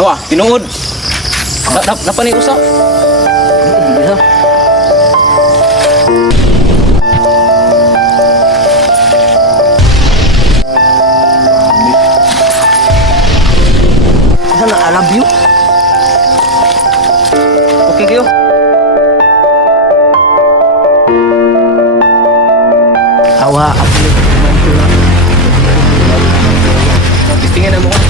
Wah, tinuod. Napa ni usa? Bisa. Sana I love you. Okay kayo. Awa, aku ni teman tu lah. Listingin na mo ka.